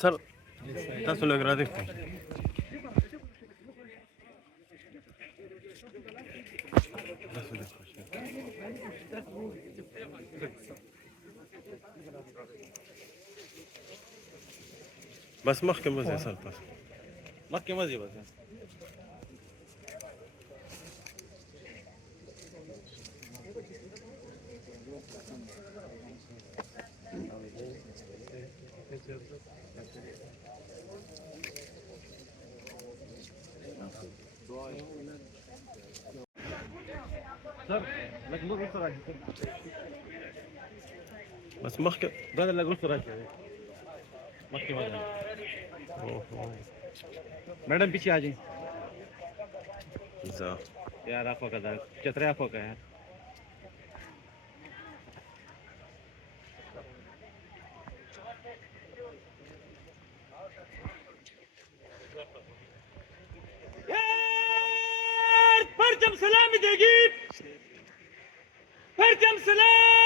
sir تاسو لږ را دي بس مخکې مو ځای سر تاسو مخکې مه ځې بس سر لږ نور وروسته راشي بس مخکې برادر لږ وروسته راشي مخکې مه ځه madam पीछे आ जाइए यार आप का चतरे आप का यार परचम सलामी देगी परचम सलाम